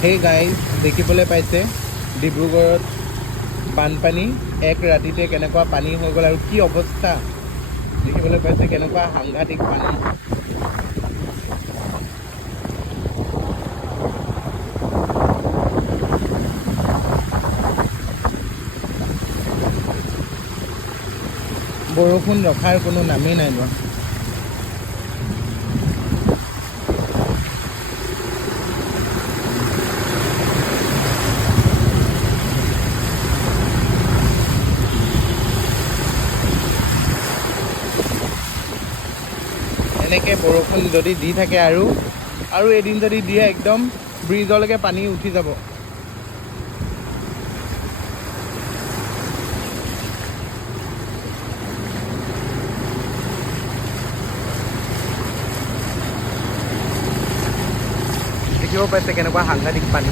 সেই গাইজ দেখিবলৈ পাইছে ডিব্ৰুগড়ত বানপানী এক ৰাতিতে কেনেকুৱা পানী হৈ গ'ল আৰু কি অৱস্থা দেখিবলৈ পাইছে, কেনেকুৱা সাংঘাতিক পানী। বৰষুণ ৰখাৰ কোনো নামেই নাই লোৱা। এনেকৈ বৰষুণ যদি দি থাকে আৰু এদিন যদি দিয়ে একদম ব্ৰিজলৈকে পানী উঠি যাব। দেখিব পাইছে কেনেকুৱা সাংঘাতিক পানী।